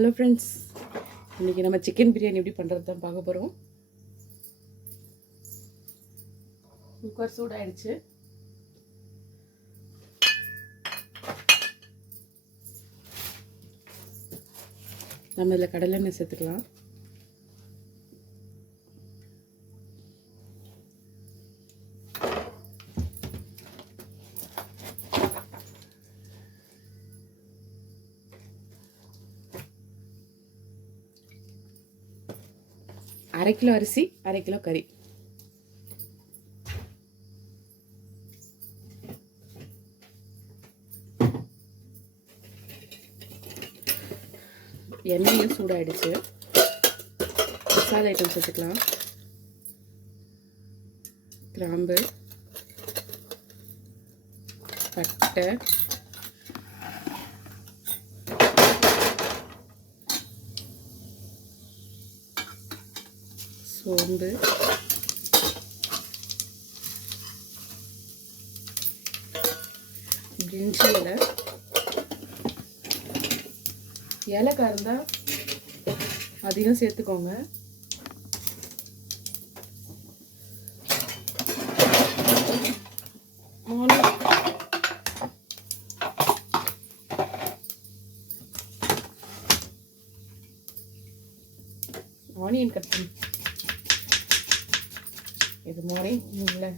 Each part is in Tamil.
ஹலோ ஃப்ரெண்ட்ஸ், இன்றைக்கி நம்ம சிக்கன் பிரியாணி எப்படி பண்ணுறது தான் பார்க்க போகிறோம். குக்கர் சூடாயிடுச்சு. நம்ம இதில் கடலெண்ணெய் சேர்த்துக்கலாம். அரை கிலோ அரிசி, அரை கிலோ கறி. எண்ணெயும் சூடாயிடுச்சு. மசாலா ஐட்டம் சேர்த்துக்கலாம். கிராம்பு, பட்டை, சோம்பு, பிரிஞ்சி இலை. ஏலக்காய் இருந்தால் அதிகம் சேர்த்துக்கோங்க. ஆனியன் கட் பண்ணி இது மார்னிங் இல்லை,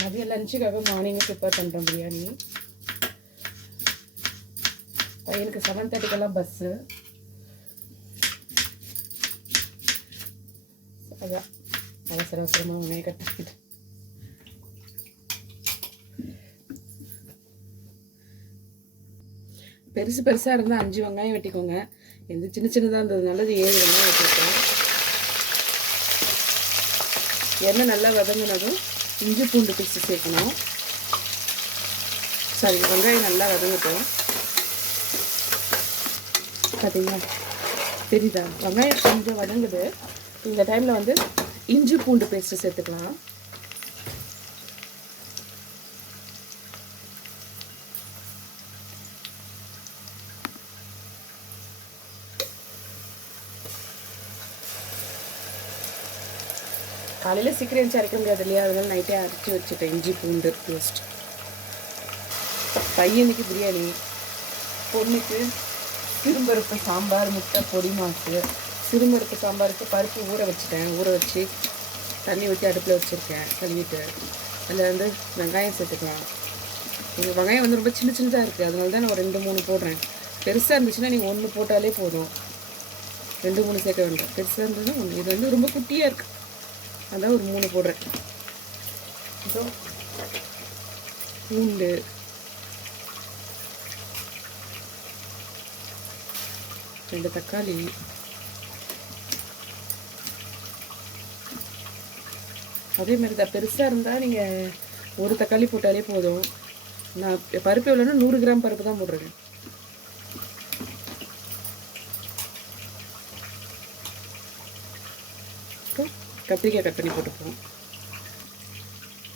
மதியம் லஞ்சுக்காக மார்னிங் ப்ரிப்பேர் பண்ணுறோம் பிரியாணி. பையனுக்கு 7:30 பஸ்ஸு. அதான் அவசர அவசரமாக கட் பண்ணிட்டு பெருசு பெருசாக இருந்தால் 5 வெங்காயம் வெட்டிக்கோங்க. எந்த சின்ன சின்னதாக இருந்ததுனால 7 வெங்காயம் வெட்டிருக்கேன். எண்ணெய் நல்லா வதங்கினதும் இஞ்சி பூண்டு பேஸ்ட் சேர்க்கணும். சாரி, வெங்காயம் நல்லா வதங்கட்டும். பார்த்தீங்களா, தெரியுதா? வெங்காயம் கொஞ்சம் வதங்குது. இந்த டைமில் வந்து இஞ்சி பூண்டு பேஸ்ட்டு சேர்த்துக்கலாம். காலையில் சீக்கிரம் எழுந்து அரைக்க முடியாது இல்லையா, அதனால நைட்டே அரைச்சி வச்சுட்டேன் இஞ்சி பூண்டு பேஸ்ட். பையனுக்கு பிரியாணி, பொண்ணுக்கு சிறுபருப்பு சாம்பார், முட்டை பொடி மாசு. சிறுபருப்பு சாம்பாருக்கு பருப்பு ஊற வச்சுட்டேன். ஊற வச்சு தண்ணி ஊற்றி அடுப்பில் வச்சுருக்கேன் கழுவிட்டு. அதில் வந்து வெங்காயம் சேர்த்துக்கலாம். எங்கள் வெங்காயம் வந்து ரொம்ப சின்ன சின்னதாக இருக்குது, அதனால தான் நான் 2-3 போடுறேன். பெருசாக இருந்துச்சுன்னா நீங்கள் 1 போட்டாலே போதும். 2-3 சேர்க்க வேண்டாம். பெருசாக இருந்ததுன்னா 1. இது வந்து ரொம்ப குட்டியாக இருக்குது, அதான் ஒரு 3 போடுறேன். அப்புறம் பூண்டு, 2 தக்காளி, அதே மாதிரி தான். பெருசாக இருந்தால் நீங்கள் 1 தக்காளி போட்டாலே போதும். நான் பருப்பு எவ்வளோன்னா 100 கிராம் பருப்பு தான் போடுறேன். கத்திரிக்காய் கட் பண்ணி போட்டுப்போம்.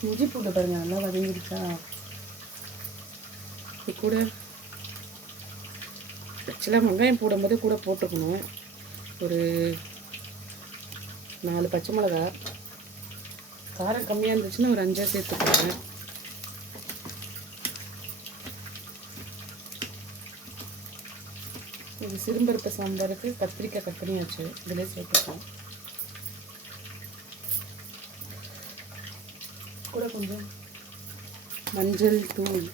இஞ்சி பூண்டு பாருங்கள் நல்லா வதங்கிடுச்சா. இது கூட ஆக்சுவலாக வெங்காயம் போடும்போது கூட போட்டுக்கணும். ஒரு 4 பச்சை மிளகா. காரம் கம்மியாக இருந்துச்சுன்னா ஒரு 5 சேர்த்துக்கோங்க. இது சிறுபருப்பு சாம்பாருக்கு கத்திரிக்காய் கட் பண்ணியாச்சு, இதிலே சேர்த்துக்கலாம். கூட கொஞ்சம் மஞ்சள் தூள்.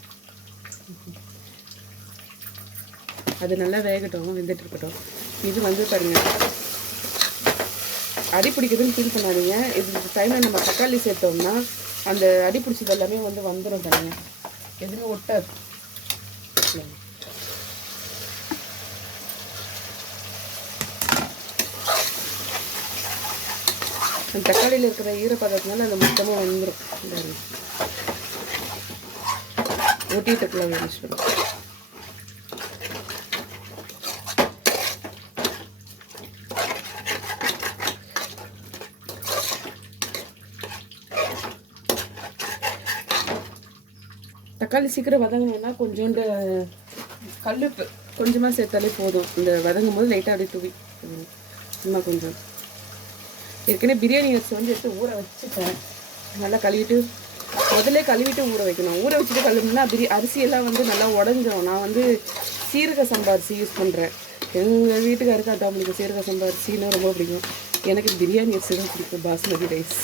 அது நல்லா வேகட்டும், வெந்துட்டு இருக்கட்டும். இது வந்து பாருங்கள், அடி பிடிக்குதுன்னு ஃபீல் பண்ணாதீங்க. இது டைமில் நம்ம தக்காளி சேர்த்தோம்னா அந்த அடி பிடிச்சது எல்லாமே வந்து வந்துடும் பாருங்கள், எதுவுமே ஒட்டாது. அந்த தக்காளியில் இருக்கிற ஈரப்பதத்தினால அந்த மொத்தமாக வந்துடும். ஒட்டிட்டுக்கலாம் யூஸ் பண்ணும். தக்காளி சீக்கிரம் வதங்கணும்னா கொஞ்சோண்டு கல்லுப்பு கொஞ்சமாக சேர்த்தாலே போதும். இந்த வதங்கும் போது லைட்டாக அப்படியே தூவி சும்மா கொஞ்சம். ஏற்கனவே பிரியாணி அரிசி வந்து எடுத்து ஊற வச்சுட்டேன். நல்லா கழுவிட்டு முதல்ல கழுவிட்டு ஊற வைக்கணும். ஊற வச்சுட்டு கழுவினா அரிசியெல்லாம் வந்து நல்லா உடஞ்சிடும். நான் வந்து சீரக சம்பா அரிசி யூஸ் பண்ணுறேன். எங்கள் வீட்டுக்காருக்கு அதான் பிடிக்கும். சீரக சம்பா அரிசின்னு ரொம்ப பிடிக்கும். எனக்கு பிரியாணி அரிசி தான் பிடிக்கும், பாஸ்மதி ரைஸ்.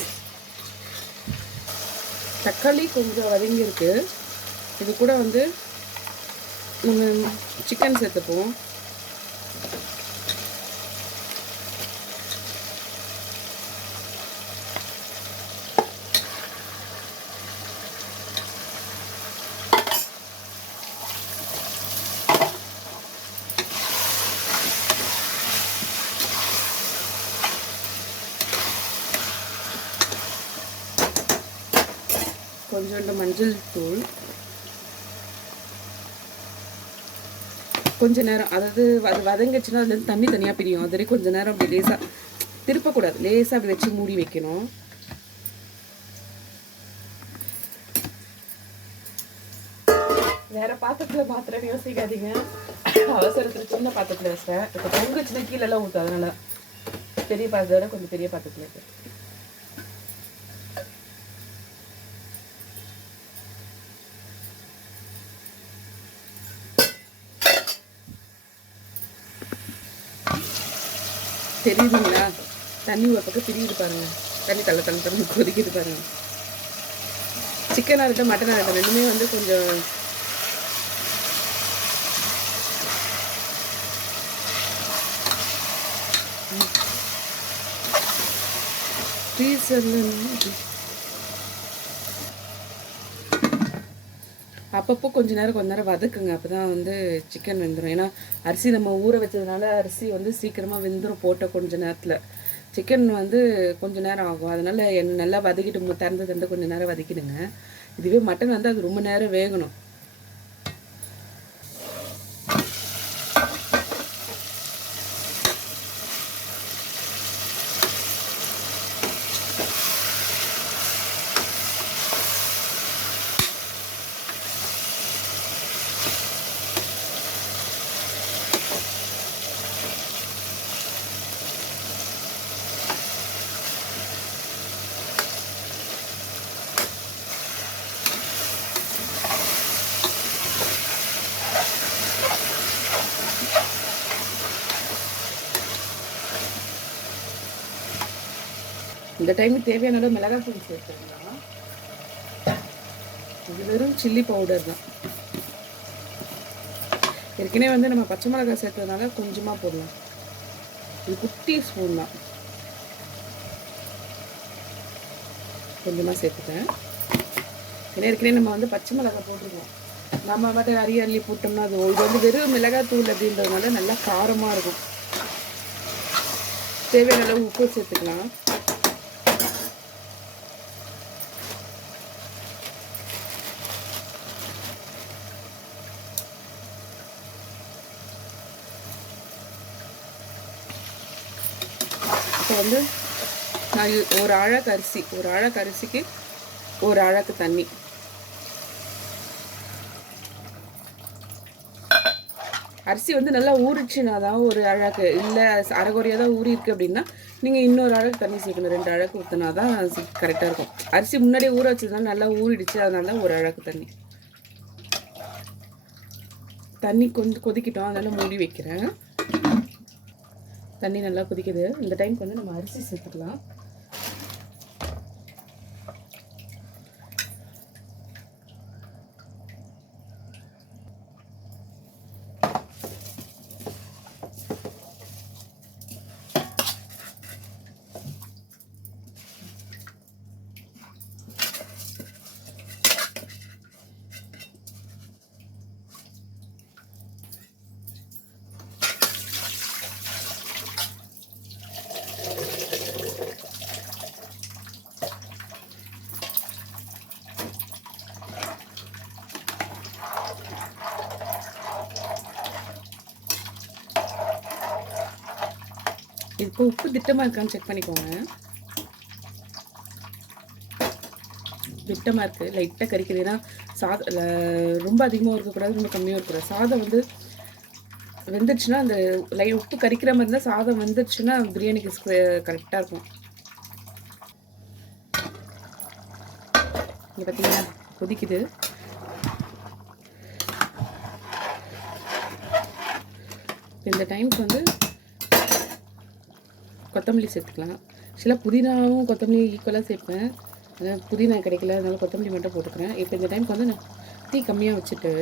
தக்காளி கொஞ்சம் வதங்கியிருக்கு. இது கூட வந்து நம்ம சிக்கன் சேர்த்துப்போம். கொஞ்சோண்டு மஞ்சள் தூள். கொஞ்ச நேரம், அதாவது அது வதங்கிச்சுன்னா அதுலேருந்து தண்ணி தனியாக பிரியும். அது வரைக்கும் கொஞ்சம் நேரம் அப்படி லேசாக திருப்பக்கூடாது, லேசாக அப்படி வச்சு மூடி வைக்கணும். வேற பாத்திரத்தில் பாத்திரம் யோசிக்காதீங்க. அவசரத்தில் சின்ன பாத்திரத்தில் வச்சேன். இப்போ பொங்குச்சுன்னா கீழெல்லாம் ஊற்று. அதனால பெரிய பாத்திரம் கொஞ்சம் பெரிய பாத்திரத்தில் இருக்கு. தெரியுதுங்களா? தண்ணி ஒரு பக்கம் திரியுது பாருங்க. தண்ணி தள்ள தள்ள தண்ணி கொதிக்கிது பாருங்க. சிக்கனாக இருக்கட்டும் மட்டனாக இருக்கட்டும் ரெண்டுமே வந்து கொஞ்சம் அப்பப்போ கொஞ்ச நேரம் வதக்குங்க. அப்போ தான் வந்து சிக்கன் வெந்துடும். ஏன்னா அரிசி நம்ம ஊற வச்சதுனால அரிசி வந்து சீக்கிரமாக வெந்துடும். போட்ட கொஞ்ச நேரத்தில் சிக்கன் வந்து கொஞ்சம் நேரம் ஆகும். அதனால நல்லா வதக்கிட்டு திறந்து கொஞ்சம் நேரம் வதக்கிடுங்க. இதுவே மட்டன் வந்து அது ரொம்ப நேரம் வேகணும். இந்த டைமுக்கு தேவையான அளவு மிளகாய் தூள் சேர்த்துக்கலாம். இது வெறும் சில்லி பவுடர் தான். ஏற்கனவே வந்து நம்ம பச்சை மிளகாய் சேர்த்ததுனால கொஞ்சமாக போடலாம். இது குட்டி ஸ்பூன் தான், கொஞ்சமாக சேர்த்துட்டேன். ஏற்கனவே நம்ம வந்து பச்சை மிளகாய் போட்டிருக்கோம். நம்ம மட்டும் அள்ளி போட்டோம்னா அது இது வந்து வெறும் மிளகாய் தூள் அப்படின்றதுனால நல்லா காரமாக இருக்கும். தேவையான அளவு உப்பு சேர்த்துக்கலாம். இப்போ வந்து நான் ஒரு அழகு அரிசிக்கு ஒரு அழகு தண்ணி. அரிசி வந்து நல்லா ஊறிச்சுனா தான் ஒரு அழகு. இல்லை அரைகுறையாக தான் ஊறி இருக்குது அப்படின்னா நீங்கள் இன்னொரு அழகு தண்ணி சேர்க்கணும். 2 அழகு ஊற்றினா தான் கரெக்டாக இருக்கும். அரிசி முன்னாடியே ஊற வச்சதுனால நல்லா ஊறிடுச்சு. அதனால தான் ஒரு அழகு தண்ணி கொஞ்சம் கொதிக்கிட்டோம். அதனால மூடி வைக்கிறேன். தண்ணி நல்லா கொதிக்குது. இந்த டைமுக்கு வந்து நம்ம அரிசி சேர்த்துக்கலாம். இப்போ உப்பு திட்டமாக இருக்கான்னு செக் பண்ணிக்கோங்க. திட்டமாக இருக்குது, லைட்டாக கறிக்கிறதுனா ரொம்ப அதிகமாக இருக்கக்கூடாது, ரொம்ப கம்மியாக இருக்கக்கூடாது. சாதம் வந்து வெந்துருச்சுன்னா அந்த உப்பு கறிக்கிற மாதிரி இருந்தால் சாதம் வெந்துருச்சுன்னா பிரியாணிக்கு கரெக்டாக இருக்கும். இங்கே பார்த்தீங்கன்னா கொதிக்குது. இந்த டைமுக்கு வந்து கொத்தமல்லி சேர்த்துக்கலாம். ஆக்சுவலாக புதினாவும் கொத்தமல்லி ஈக்குவலாக சேர்ப்பேன். அதாவது புதினா கிடைக்கல, அதனால கொத்தமல்லி மட்டும் போட்டுக்கிறேன். இப்போ இந்த டைமுக்கு வந்து நான் தீ கம்மியாக வச்சுட்டு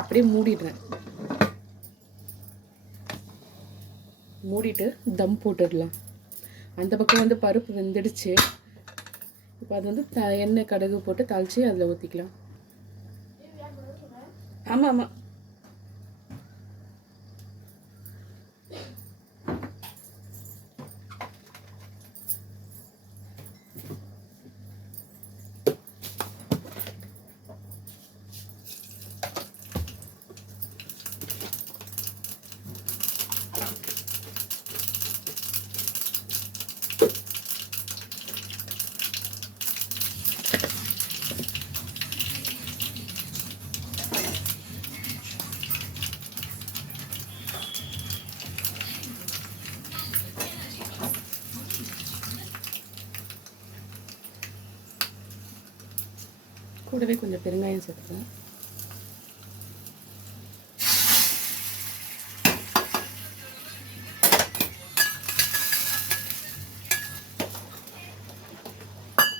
அப்படியே மூடிடுறேன். மூடிட்டு தம் போட்டுடலாம். அந்த பக்கம் வந்து பருப்பு வெந்துடுச்சு. இப்போ அது வந்து எண்ணெய் கடுகு போட்டு தாளித்து அதில் ஊற்றிக்கலாம். ஆமாம் ஆமாம். கூடவே கொஞ்சம் பெருங்காயம் சேர்த்துக்கலாம்.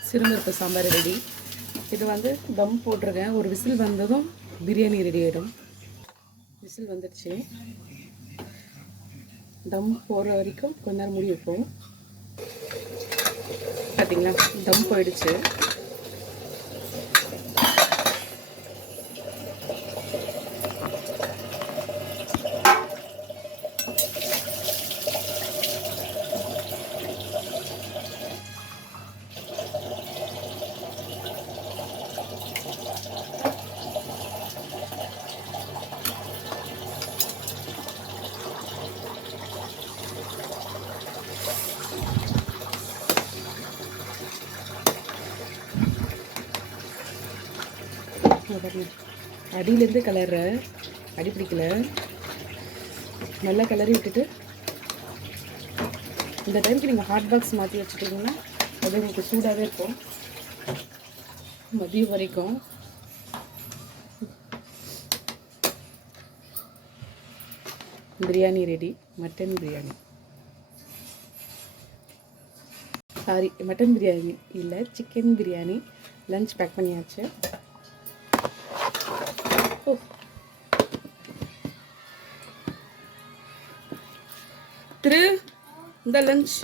சிறுபருப்பு சாம்பார் ரெடி. இது வந்து தம் போட்டிருக்கேன். ஒரு விசில் வந்ததும் பிரியாணி ரெடி ஆகிடும். விசில் வந்துடுச்சு. தம் போடுற வரைக்கும் கொஞ்ச நேரம் மூடி வைப்போம். பார்த்தீங்களா, தம் போயிடுச்சு. அடியிலேருந்து கலர்ற அடி பிடிக்கல. நல்லா கிளறி விட்டுட்டு இந்த டைமுக்கு நீங்கள் ஹாட் பாக்ஸ் மாற்றி வச்சுட்டிங்கன்னா அது உங்களுக்கு சூடாகவே இருக்கும் மதியம் வரைக்கும். Biryani ready. Mutton biryani, sorry mutton biryani இல்லை, சிக்கன் பிரியாணி. லஞ்ச் பேக் பண்ணியாச்சு. திரு இந்த லஞ்ச்